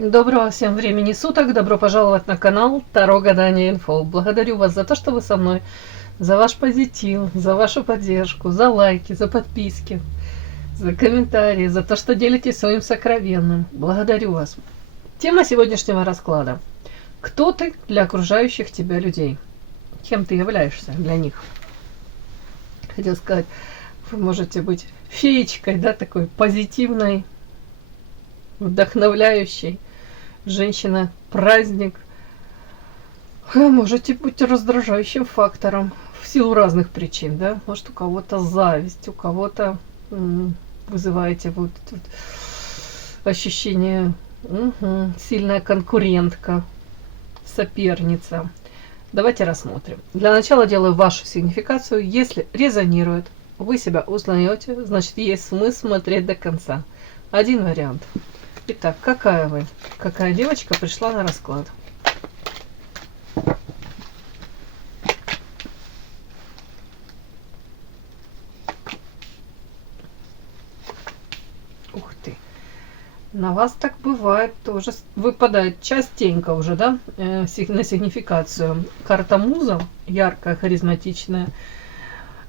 Доброго всем времени суток, добро пожаловать на канал Таро Гадание Инфо. Благодарю вас за то, что вы со мной, за ваш позитив, за вашу поддержку, за лайки, за подписки, за комментарии, за то, что делитесь своим сокровенным. Благодарю вас. Тема сегодняшнего расклада. Кто ты для окружающих тебя людей? Кем ты являешься для них? Хотел сказать, вы можете быть феечкой, да, такой позитивной, вдохновляющей. Женщина-праздник. Можете быть раздражающим фактором в силу разных причин, да? Может, у кого-то зависть, у кого-то вызываете вот ощущение сильная конкурентка, соперница. Давайте рассмотрим. Для начала делаю вашу сигнификацию. Если резонирует, вы себя узнаете, значит, есть смысл смотреть до конца. Один вариант. Итак, какая вы? Какая девочка пришла на расклад? Ух ты. На вас так бывает тоже. Выпадает частенько уже, да? На сигнификацию. Карта Муза, яркая, харизматичная.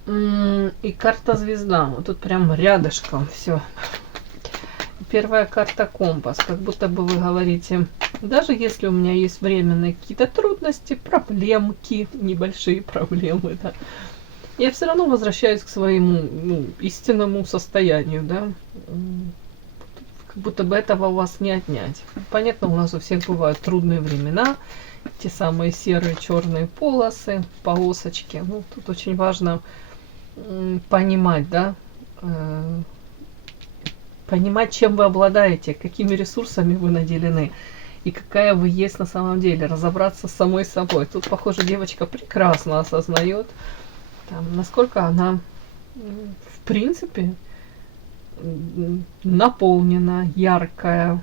И карта Звезда. Вот тут прям рядышком все. Первая карта Компас, как будто бы вы говорите, даже если у меня есть временные какие-то трудности, проблемки, небольшие проблемы, да, я все равно возвращаюсь к своему истинному состоянию, да, как будто бы этого у вас не отнять. Понятно, у нас у всех бывают трудные времена, те самые серые, черные полосы, полосочки. Ну, тут очень важно понимать, да, понимать, чем вы обладаете, какими ресурсами вы наделены и какая вы есть на самом деле, разобраться с самой собой. Тут, похоже, девочка прекрасно осознает, насколько она, в принципе, наполнена, яркая.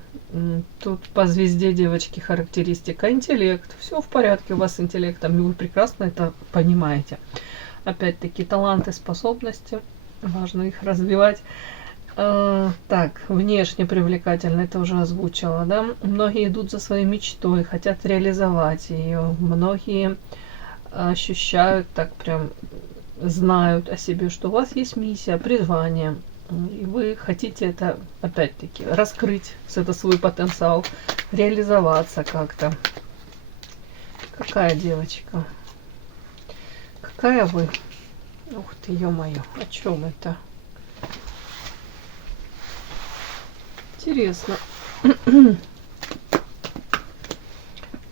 Тут по звезде девочки характеристика интеллект. Все в порядке у вас с интеллектом, и вы прекрасно это понимаете. Опять-таки, таланты, способности, важно их развивать. Так, внешне привлекательно, это уже озвучила, да? Многие идут за своей мечтой, хотят реализовать ее. Многие ощущают, так прям знают о себе, что у вас есть миссия, призвание. И вы хотите это, опять-таки, раскрыть, это свой потенциал, реализоваться как-то. Какая девочка? Какая вы? Ух ты, ё-моё, о чем это? Интересно.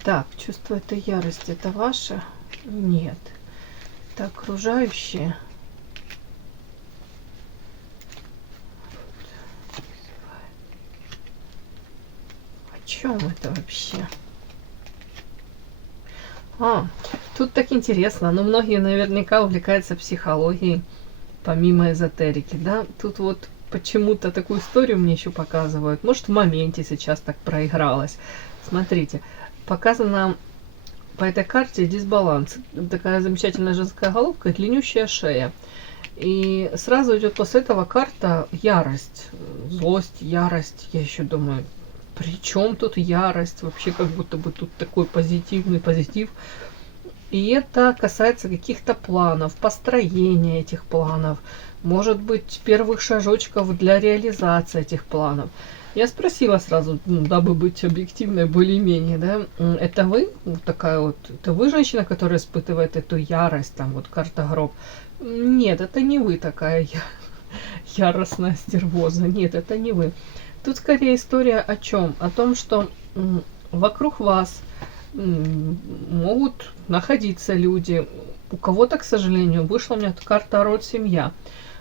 Так, чувство этой ярости, это ваше? Нет. Это окружающие. О чем это вообще? Тут так интересно. Но многие наверняка увлекаются психологией, помимо эзотерики, да? Тут вот почему-то такую историю мне еще показывают. Может, в моменте сейчас так проигралась. Смотрите, показано по этой карте дисбаланс. Такая замечательная женская головка и длиннющая шея. И сразу идет после этого карта ярость, злость, ярость. Я еще думаю, при чем тут ярость? Вообще как будто бы тут такой позитивный позитив. И это касается каких-то планов, построения этих планов, может быть, первых шажочков для реализации этих планов. Я спросила сразу, дабы быть объективной более-менее, да, это вы, такая вот, это вы женщина, которая испытывает эту ярость, там вот карта гроб? Нет, это не вы такая яростная стервоза, нет, это не вы. Тут скорее история о чем? О том, что вокруг вас могут находиться люди. У кого-то, к сожалению, вышла у меня карта род, семья.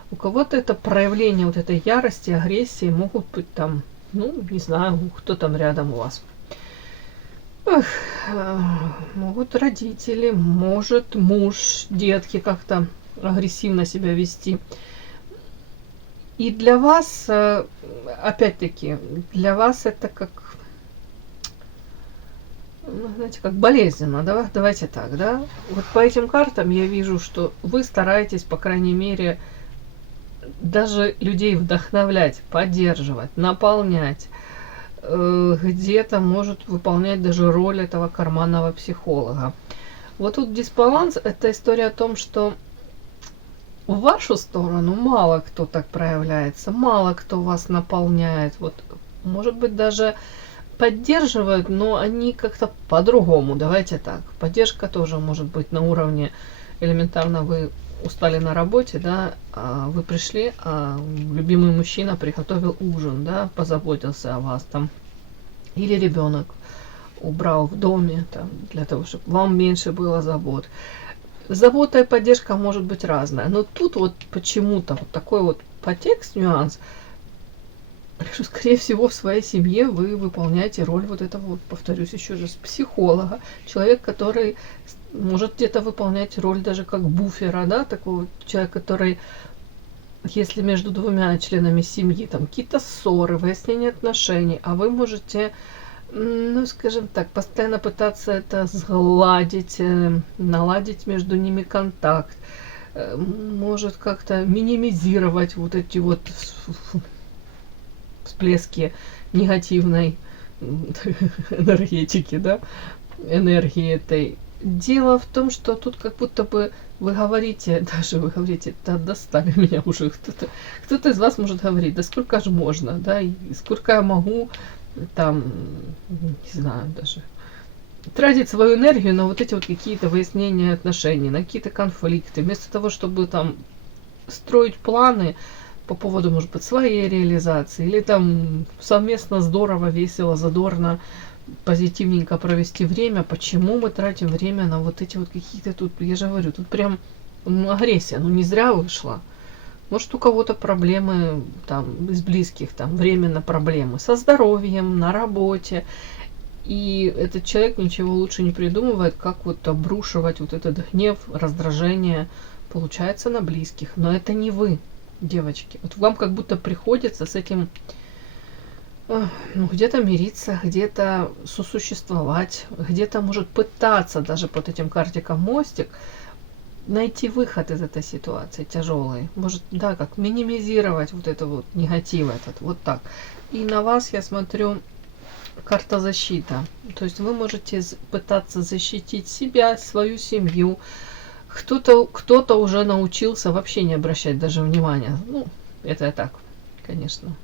У кого-то это проявление вот этой ярости, агрессии могут быть там, ну, не знаю, кто там рядом у вас. Могут родители, может муж, детки как-то агрессивно себя вести. И для вас, опять-таки, для вас это как, знаете, как болезненно, да? Давайте так, да? Вот по этим картам я вижу, что вы стараетесь, по крайней мере, даже людей вдохновлять, поддерживать, наполнять, где-то может выполнять даже роль этого карманного психолога. Вот тут дисбаланс — это история о том, что в вашу сторону мало кто так проявляется, мало кто вас наполняет. Вот, может быть, даже поддерживают, но они как-то по-другому. Давайте так. Поддержка тоже может быть на уровне элементарно: вы устали на работе, да, вы пришли, а любимый мужчина приготовил ужин, да, позаботился о вас там, или ребенок убрал в доме там, для того, чтобы вам меньше было забот. Забота и поддержка может быть разная, но тут вот почему-то вот такой вот подтекст, нюанс, что, скорее всего, в своей семье вы выполняете роль вот этого, вот, повторюсь еще раз, психолога, человек, который может где-то выполнять роль даже как буфера, да, такого человека, который, если между двумя членами семьи там какие-то ссоры, выяснение отношений, а вы можете, ну, скажем так, постоянно пытаться это сгладить, наладить между ними контакт, может как-то минимизировать вот эти вот всплески негативной энергетики, да, энергии этой. Дело в том, что тут как будто бы вы говорите, да достали меня уже, кто-то из вас может говорить, да сколько же можно, да, и сколько я могу, там, не знаю даже, тратить свою энергию на вот эти вот какие-то выяснения отношений, на какие-то конфликты, вместо того, чтобы там строить планы по поводу, может быть, своей реализации, или там совместно здорово, весело, задорно, позитивненько провести время. Почему мы тратим время на вот эти вот какие-то тут, я же говорю, тут прям агрессия, ну не зря вышла. Может, у кого-то проблемы там из близких, там временно проблемы со здоровьем, на работе. И этот человек ничего лучше не придумывает, как вот обрушивать вот этот гнев, раздражение, получается, на близких. Но это не вы, девочки. Вот вам как будто приходится с этим, ну, где-то мириться, где-то сосуществовать, где-то, может, пытаться даже под этим картиком мостик найти выход из этой ситуации тяжелой. Может, да, как минимизировать вот это вот негатив этот, вот так. И на вас, я смотрю, карта защита. То есть вы можете пытаться защитить себя, свою семью. Кто-то уже научился вообще не обращать даже внимания. Ну, это я так, конечно,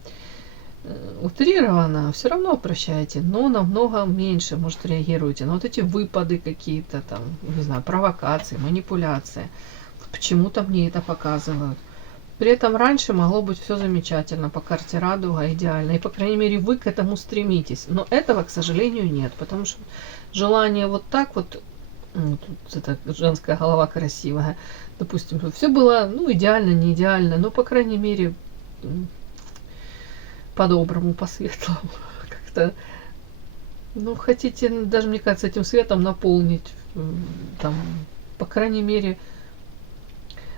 утрированно, все равно прощаете, но намного меньше, может, реагируете на вот эти выпады какие-то там, не знаю, провокации, манипуляции. Почему-то мне это показывают. При этом раньше могло быть все замечательно, по карте радуга, идеально, и, по крайней мере, вы к этому стремитесь. Но этого, к сожалению, нет, потому что желание вот так вот, тут эта женская голова красивая, допустим, все было, ну, идеально, не идеально, но, по крайней мере, по-доброму, по-светлому, как-то, ну, хотите, даже, мне кажется, этим светом наполнить, там, по крайней мере,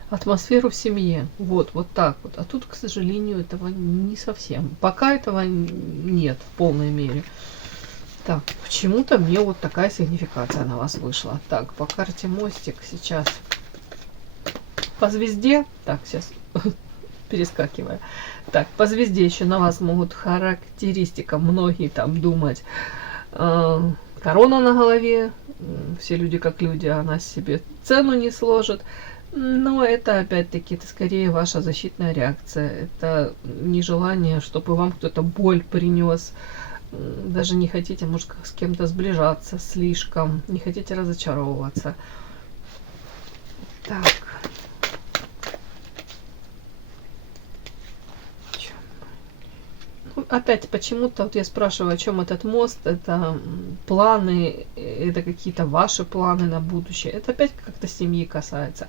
атмосферу в семье, вот так вот. А тут, к сожалению, этого не совсем. Пока этого нет в полной мере. Так, почему-то мне вот такая сигнификация на вас вышла. Так, по карте мостик сейчас. По звезде, так, сейчас перескакивая. Так, по звезде еще на вас могут характеристика, многие там думать. Корона на голове, все люди как люди, она себе цену не сложит. Но это, опять-таки, это скорее ваша защитная реакция. Это нежелание, чтобы вам кто-то боль принес. Даже не хотите, может, с кем-то сближаться слишком. Не хотите разочаровываться. Так. Ну, опять почему-то, вот я спрашиваю, о чем этот мост. Это планы, это какие-то ваши планы на будущее. Это опять как-то семьи касается.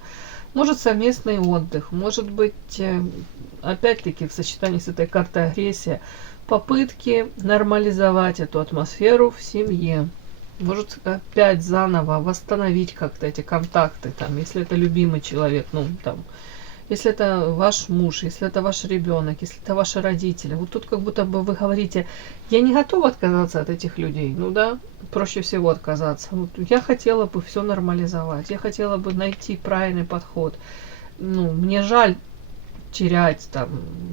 Может, совместный отдых, может быть, опять-таки, в сочетании с этой картой агрессия, попытки нормализовать эту атмосферу в семье. Может, опять заново восстановить как-то эти контакты, там, если это любимый человек, ну, там, если это ваш муж, если это ваш ребенок, если это ваши родители. Вот тут как будто бы вы говорите, я не готова отказаться от этих людей. Ну да, проще всего отказаться. Вот я хотела бы все нормализовать, я хотела бы найти правильный подход. Ну, мне жаль терять, там,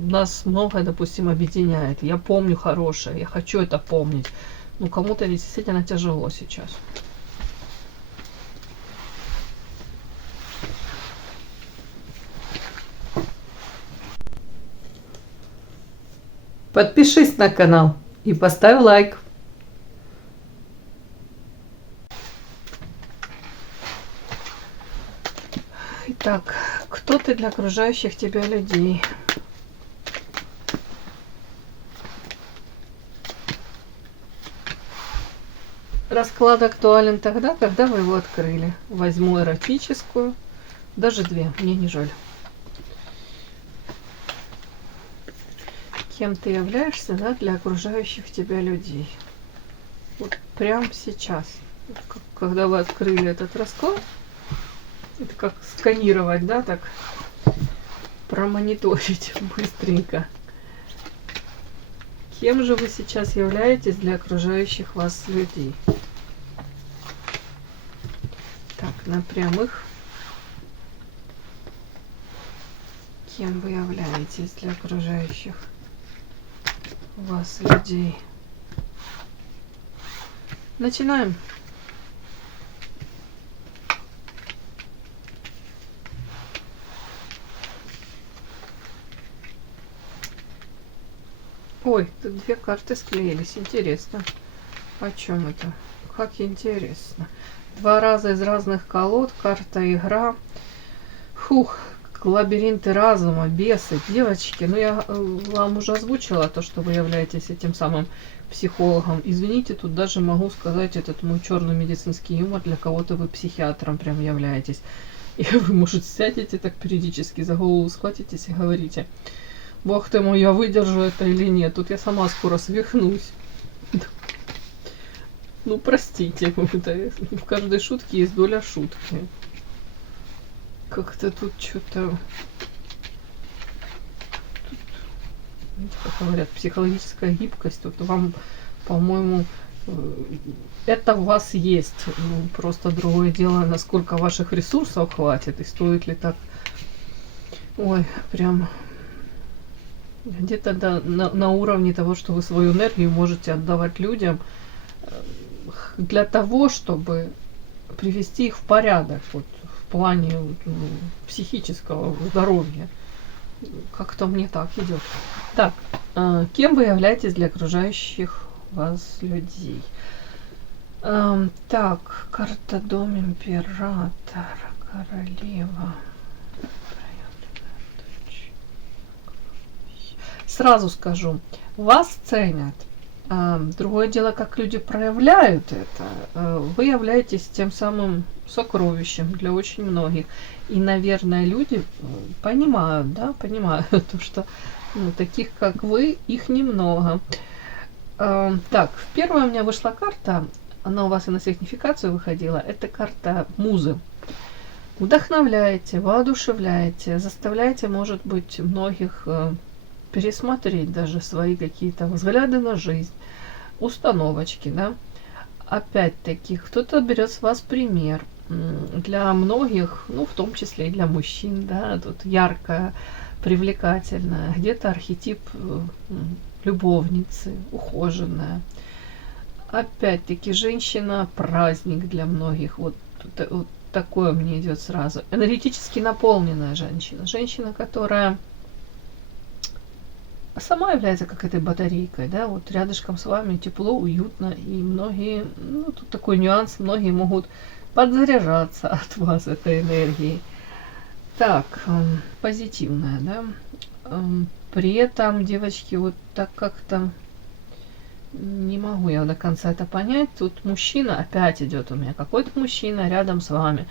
нас многое, допустим, объединяет. Я помню хорошее, я хочу это помнить. Ну, кому-то ведь действительно тяжело сейчас. Подпишись на канал и поставь лайк. Итак, кто ты для окружающих тебя людей? Расклад актуален тогда, когда вы его открыли. Возьму эротическую, даже две, мне не жаль. Кем ты являешься, да, для окружающих тебя людей? Вот прямо сейчас, когда вы открыли этот расклад, это как сканировать, да, так промониторить быстренько. Кем же вы сейчас являетесь для окружающих вас людей? Так, на прямых. Кем вы являетесь для окружающих вас людей? Начинаем. Ой, тут две карты склеились. Интересно. О чем это? Как интересно. Два раза из разных колод. Карта игра. Фух, лабиринты разума, бесы, девочки. Ну, я вам уже озвучила то, что вы являетесь этим самым психологом. Извините, тут даже могу сказать этот мой черный медицинский юмор. Для кого-то вы психиатром прям являетесь. И вы, может, сядете так периодически за голову, схватитесь и говорите: бог ты мой, я выдержу это или нет? Тут я сама скоро свихнусь. Ну, простите, в каждой шутке есть доля шутки. Как-то тут что-то... Как говорят, психологическая гибкость. Вот вам, по-моему, это у вас есть. Ну, просто другое дело, насколько ваших ресурсов хватит и стоит ли так... Ой, прям... Где-то на уровне того, что вы свою энергию можете отдавать людям для того, чтобы привести их в порядок, вот, в плане психического здоровья. Как-то мне так идет. Так, кем вы являетесь для окружающих вас людей? Так, карта Дом, Император, Королева. Сразу скажу, вас ценят. Другое дело, как люди проявляют это. Вы являетесь тем самым сокровищем для очень многих. И, наверное, люди понимают, да, понимают, что таких, как вы, их немного. Так, первая у меня вышла карта, она у вас и на сигнификацию выходила. Это карта Музы. Вдохновляете, воодушевляете, заставляете, может быть, многих... пересмотреть даже свои какие-то взгляды на жизнь, установочки, да. Опять-таки, кто-то берет с вас пример. Для многих, ну, в том числе и для мужчин, да, тут яркая, привлекательная, где-то архетип любовницы, ухоженная. Опять-таки, женщина-праздник для многих, вот такое мне идет сразу. Энергетически наполненная женщина, женщина, которая сама является как этой батарейкой, да, вот рядышком с вами тепло, уютно, и многие, ну, тут такой нюанс, многие могут подзаряжаться от вас этой энергией. Так, позитивная, да, при этом, девочки, вот так как-то не могу я до конца это понять, тут мужчина опять идет у меня, какой-то мужчина рядом с вами,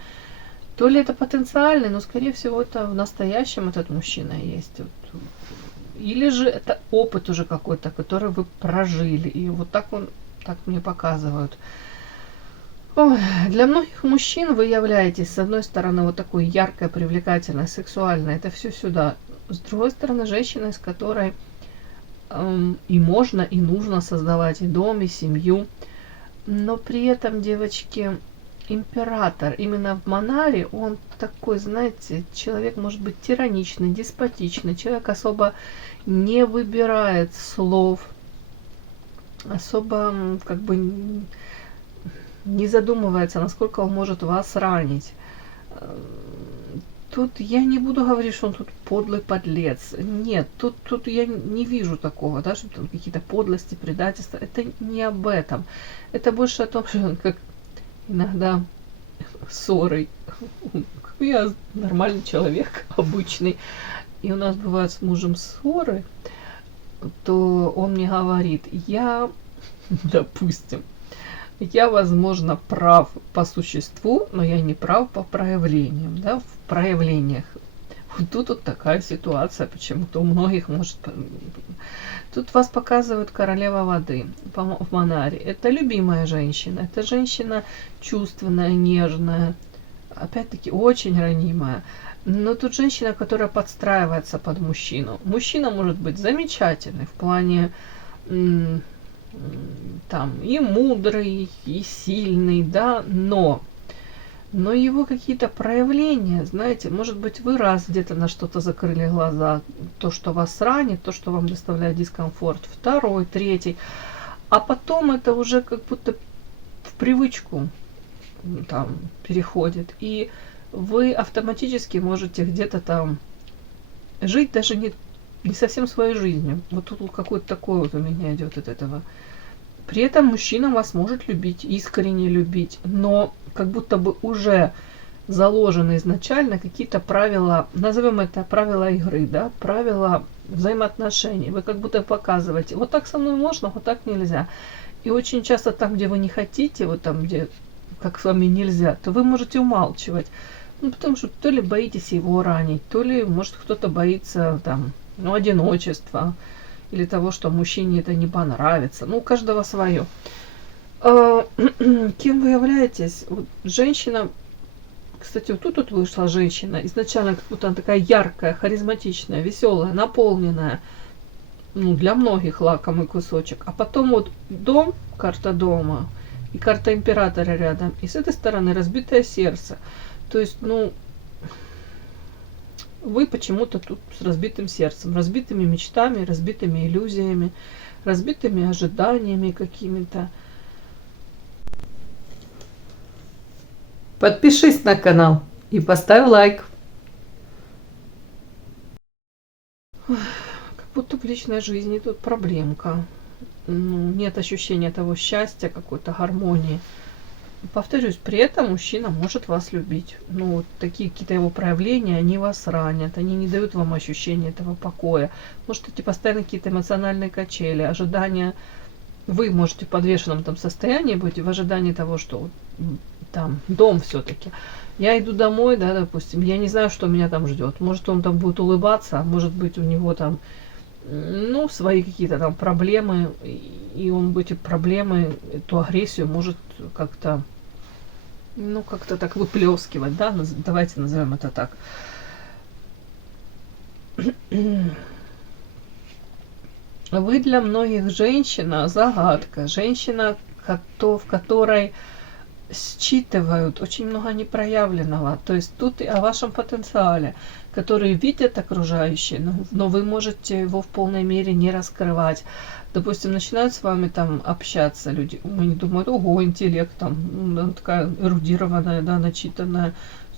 то ли это потенциальный, но, скорее всего, это в настоящем этот мужчина есть, вот. Или же это опыт уже какой-то, который вы прожили. И вот так так мне показывают. Ой, для многих мужчин вы являетесь, с одной стороны, вот такой яркой, привлекательной, сексуальной. Это все сюда. С другой стороны, женщиной, с которой и можно, и нужно создавать и дом, и семью. Но при этом, девочки, император именно в Манаре, он такой, знаете, человек может быть тираничный, деспотичный, человек особо не выбирает слов, особо как бы не задумывается, насколько он может вас ранить. Тут я не буду говорить, что он тут подлый подлец. Нет, тут я не вижу такого, да, что там какие-то подлости, предательства. Это не об этом. Это больше о том, что он как иногда ссоры. Я нормальный человек, обычный. И у нас бывают с мужем ссоры, то он мне говорит, допустим, я, возможно, прав по существу, но я не прав по проявлениям, да, в проявлениях. Вот тут вот такая ситуация почему-то у многих может... Тут вас показывают королева воды в Манаре. Это любимая женщина, это женщина чувственная, нежная, опять-таки очень ранимая. Но тут женщина, которая подстраивается под мужчину. Мужчина может быть замечательный в плане... там и мудрый, и сильный, да, но его какие-то проявления, знаете, может быть, вы раз где-то на что-то закрыли глаза, то, что вас ранит, то, что вам доставляет дискомфорт, второй, третий, а потом это уже как будто в привычку там переходит, и вы автоматически можете где-то там жить даже не совсем своей жизнью. Вот тут какой-то такой вот у меня идет от этого. При этом мужчина вас может любить, искренне любить, но как будто бы уже заложены изначально какие-то правила, назовем это правила игры, да, правила взаимоотношений. Вы как будто показываете, вот так со мной можно, вот так нельзя. И очень часто там, где вы не хотите, вот там, где как с вами нельзя, то вы можете умалчивать. Ну, потому что то ли боитесь его ранить, то ли, может, кто-то боится там, одиночества, или того, что мужчине это не понравится. Ну, у каждого свое. Кем вы являетесь? Вот женщина, кстати, вот тут вышла женщина, изначально как будто она такая яркая, харизматичная, веселая, наполненная, ну, для многих лакомый кусочек. А потом вот дом, карта дома, и карта императора рядом, и с этой стороны разбитое сердце. То есть, ну, вы почему-то тут с разбитым сердцем, разбитыми мечтами, разбитыми иллюзиями, разбитыми ожиданиями какими-то. Подпишись на канал и поставь лайк. Как будто в личной жизни тут проблемка. Ну, нет ощущения того счастья, какой-то гармонии. Повторюсь, при этом мужчина может вас любить. Ну, вот такие какие-то его проявления, они вас ранят, они не дают вам ощущения этого покоя. Может, эти постоянно какие-то эмоциональные качели, ожидания. Вы можете в подвешенном там состоянии быть, в ожидании того, что там дом все-таки. Я иду домой, да, допустим, я не знаю, что меня там ждет. Может, он там будет улыбаться, а может быть, у него там, ну, свои какие-то там проблемы, и он эти проблемы, эту агрессию может как-то, ну, как-то так выплескивать, да, давайте назовем это так. Вы для многих женщина загадка, женщина, в которой считывают очень много непроявленного. То есть тут и о вашем потенциале, который видят окружающие, но вы можете его в полной мере не раскрывать. Допустим, начинают с вами там общаться люди, они думают, ого, интеллект, там, она такая эрудированная, да, начитанная,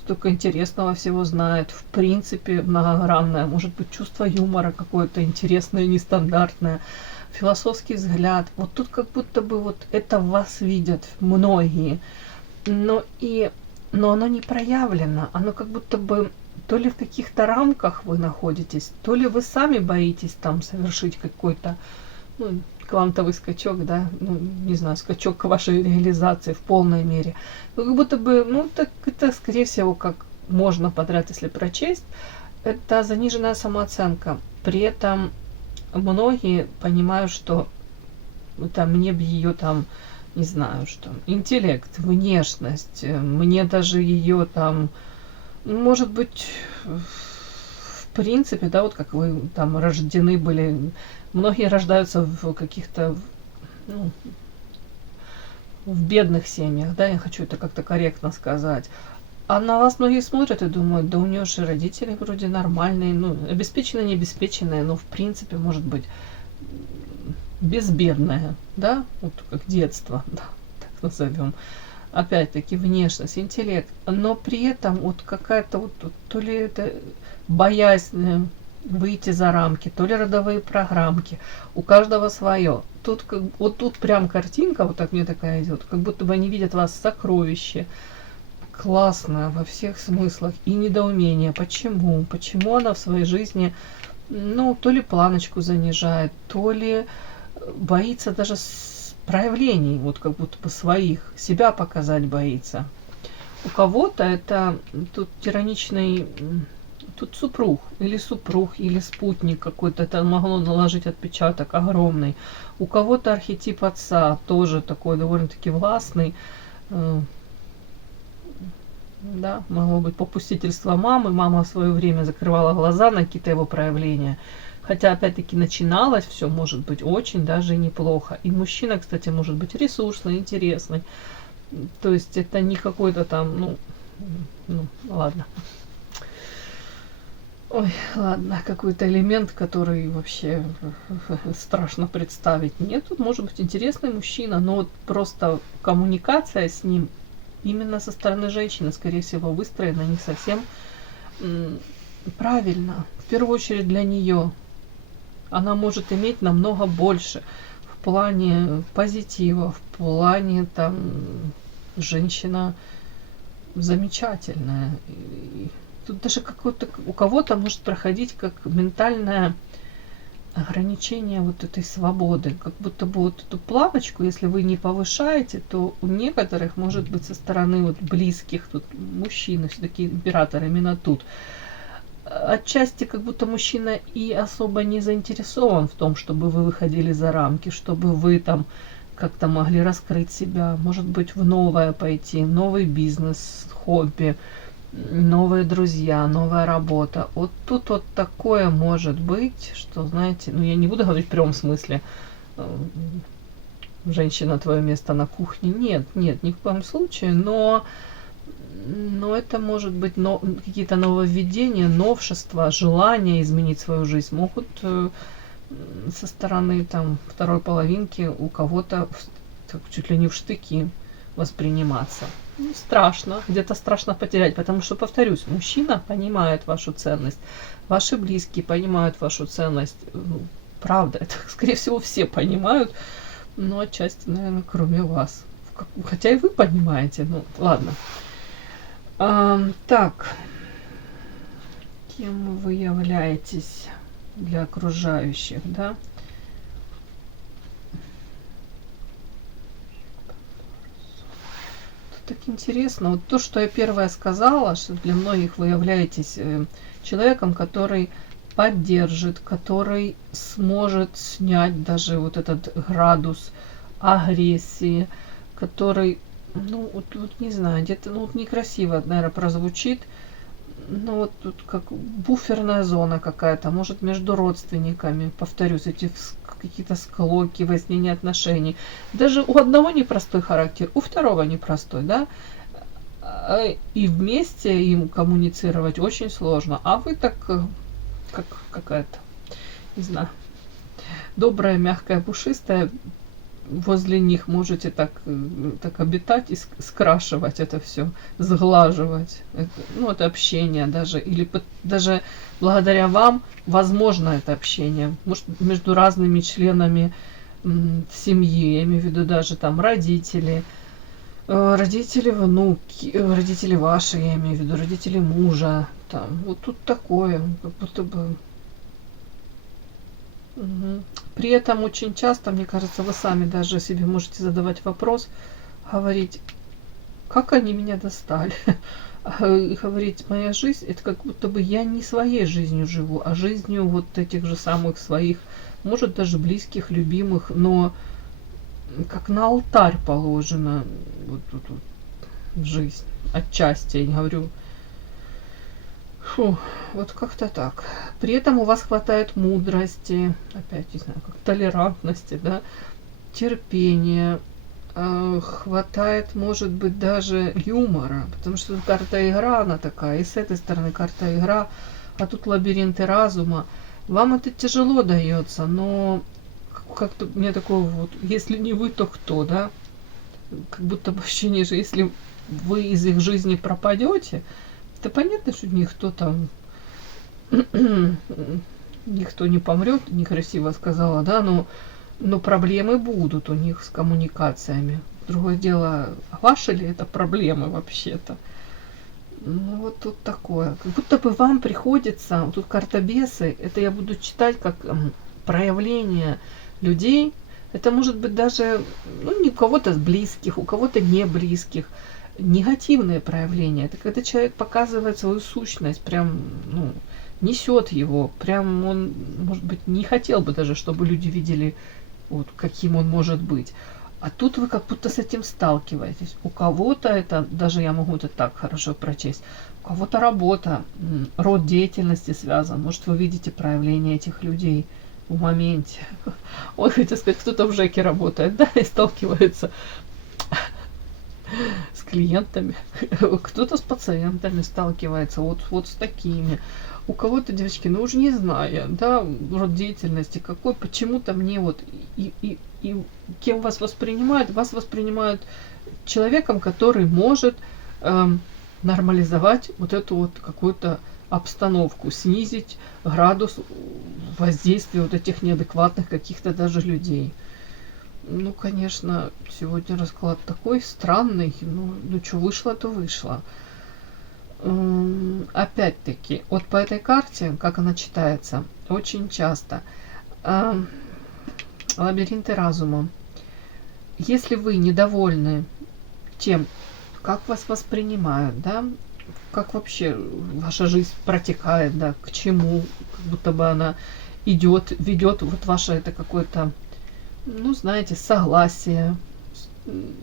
столько интересного всего знает, в принципе, многогранная, может быть, чувство юмора какое-то интересное, нестандартное, философский взгляд. Вот тут как будто бы вот это в вас видят многие, но оно не проявлено, оно как будто бы то ли в каких-то рамках вы находитесь, то ли вы сами боитесь там совершить какой-то, ну, квантовый скачок, да, ну, не знаю, скачок к вашей реализации в полной мере. Ну, как будто бы, ну, так это, скорее всего, как можно подряд, если прочесть, это заниженная самооценка. При этом многие понимают, что там мне бы ее там, не знаю, что интеллект, внешность, мне даже ее там, может быть, в принципе, да, вот как вы там рождены были, многие рождаются в каких-то, ну, в бедных семьях, да, я хочу это как-то корректно сказать. А на вас многие смотрят и думают, да у нее же родители вроде нормальные, ну, обеспеченные, не обеспеченные, но в принципе, может быть, безбедная, да, вот как детство, да, так назовем. Опять-таки внешность, интеллект, но при этом вот какая-то вот то ли это боязнь выйти за рамки, то ли родовые программки, у каждого свое. Тут как, вот тут прям картинка, вот так мне такая идет, как будто бы они видят вас сокровище, классно во всех смыслах и недоумение, почему она в своей жизни, ну, то ли планочку занижает, то ли боится даже проявлений, вот как будто бы своих, себя показать боится. У кого-то это тут тираничный, тут супруг, или спутник какой-то, это могло наложить отпечаток огромный. У кого-то архетип отца, тоже такой довольно-таки властный, да, могло быть попустительство мамы, мама в свое время закрывала глаза на какие-то его проявления. Хотя, опять-таки, начиналось все, может быть, очень даже и неплохо. И мужчина, кстати, может быть ресурсный, интересный. То есть это не какой-то там, ну ладно. Ой, ладно, какой-то элемент, который вообще страшно представить. Нет, тут может быть интересный мужчина, но вот просто коммуникация с ним именно со стороны женщины, скорее всего, выстроена не совсем правильно. В первую очередь для нее. Она может иметь намного больше в плане позитива, в плане там женщина замечательная. И тут даже какой-то у кого-то может проходить как ментальное ограничение вот этой свободы, как будто бы вот эту планочку, если вы не повышаете, то у некоторых может быть со стороны вот близких тут мужчин, все-таки император именно тут. Отчасти как будто мужчина и особо не заинтересован в том, чтобы вы выходили за рамки, чтобы вы там как-то могли раскрыть себя, может быть, в новое пойти, новый бизнес, хобби, новые друзья, новая работа. Вот тут вот такое может быть, что, знаете, ну я не буду говорить в прямом смысле, женщина, твое место на кухне. Нет, ни в коем случае, но это может быть какие-то нововведения, новшества, желания изменить свою жизнь могут со стороны там второй половинки у кого-то чуть ли не в штыки восприниматься. Ну, страшно, где-то страшно потерять, потому что, повторюсь, мужчина понимает вашу ценность, ваши близкие понимают вашу ценность. Ну, правда, это, скорее всего, все понимают, но отчасти, наверное, кроме вас. Хотя и вы понимаете, ну, ладно. Так, кем вы являетесь для окружающих, да? Тут так интересно. Вот то, что я первое сказала, что для многих вы являетесь человеком, который поддержит, который сможет снять даже вот этот градус агрессии, который, ну, вот не знаю, где-то, ну, вот некрасиво, наверное, прозвучит, ну, вот тут как буферная зона какая-то, может, между родственниками, повторюсь, эти какие-то склоки, выяснение отношений. Даже у одного непростой характер, у второго непростой, да, и вместе им коммуницировать очень сложно, а вы так, как какая-то, не знаю, добрая, мягкая, пушистая, возле них можете так обитать и скрашивать это все, сглаживать. Это общение даже. Или даже благодаря вам возможно это общение. Может, между разными членами семьи. Я имею в виду даже там родители, внуки, родители ваши, я имею в виду, родители мужа. Там. Вот тут такое, как будто бы... Угу. При этом очень часто, мне кажется, вы сами даже себе можете задавать вопрос, говорить, как они меня достали. Говорить, моя жизнь, это как будто бы я не своей жизнью живу, а жизнью вот этих же самых своих, может, даже близких, любимых, но как на алтарь положена вот жизнь. Отчасти, я не говорю. Фу, вот как-то так. При этом у вас хватает мудрости, опять, не знаю, как толерантности, да, терпения, хватает, может быть, даже юмора, потому что тут карта игра, она такая, и с этой стороны карта игра, а тут лабиринты разума. Вам это тяжело дается, но как-то у меня такое вот, если не вы, то кто, да? Как будто бы ощущение же, если вы из их жизни пропадете, то понятно, что никто там, никто не помрет, некрасиво сказала, да, но проблемы будут у них с коммуникациями. Другое дело, ваши ли это проблемы вообще-то? Ну вот тут такое. Как будто бы вам приходится, вот тут карта бесы, это я буду читать как проявление людей. Это может быть даже, ну, не у кого-то близких, у кого-то не близких. Негативные проявления. Это когда человек показывает свою сущность, прям, ну, несет его. Прям он, может быть, не хотел бы даже, чтобы люди видели, вот, каким он может быть. А тут вы как будто с этим сталкиваетесь. У кого-то это, даже я могу это так хорошо прочесть, у кого-то работа, род деятельности связан. Может, вы видите проявление этих людей в моменте. Он, хотел сказать, кто-то в ЖЭКе работает, да, и сталкивается с клиентами. Кто-то с пациентами сталкивается, вот с такими. У кого-то, девочки, ну уже не знаю, да, род деятельности какой, почему-то мне вот и кем вас воспринимают человеком, который может нормализовать вот эту вот какую-то обстановку, снизить градус воздействия вот этих неадекватных каких-то даже людей. Ну, конечно, сегодня расклад такой странный, ну что вышло, то вышло. Опять-таки, вот по этой карте, как она читается, очень часто лабиринты разума. Если вы недовольны тем, как вас воспринимают, да, как вообще ваша жизнь протекает, да, к чему, как будто бы она ведет вот ваше это какое-то, ну, знаете, согласие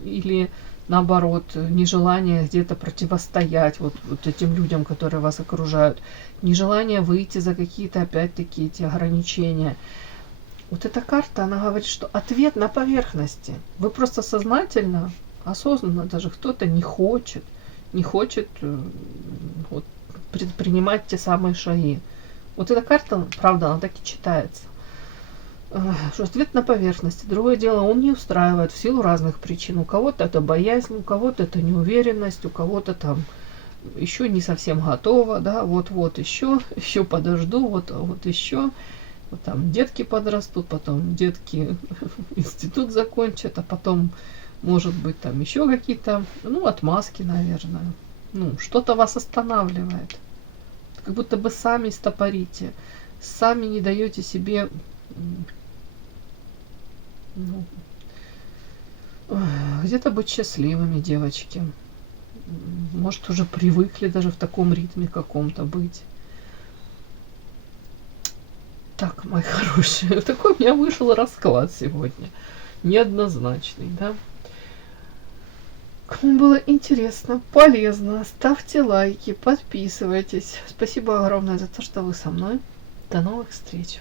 или наоборот, нежелание где-то противостоять вот этим людям, которые вас окружают, нежелание выйти за какие-то, опять-таки, эти ограничения. Вот эта карта, она говорит, что ответ на поверхности. Вы просто сознательно, осознанно, даже кто-то не хочет вот, предпринимать те самые шаги. Вот эта карта, правда, она так и читается. Что ответ на поверхности. Другое дело, он не устраивает в силу разных причин. У кого-то это боязнь, у кого-то это неуверенность, у кого-то там еще не совсем готово, да, вот еще подожду, вот еще. Вот там детки подрастут, потом детки институт закончат, а потом, может быть, там еще какие-то, ну, отмазки, наверное. Ну, что-то вас останавливает. Как будто бы сами стопорите, сами не даете себе, ну, где-то быть счастливыми, девочки. Может, уже привыкли даже в таком ритме каком-то быть. Так, мои хорошие, такой у меня вышел расклад сегодня. Неоднозначный, да? Кому было интересно, полезно, ставьте лайки, подписывайтесь. Спасибо огромное за то, что вы со мной. До новых встреч.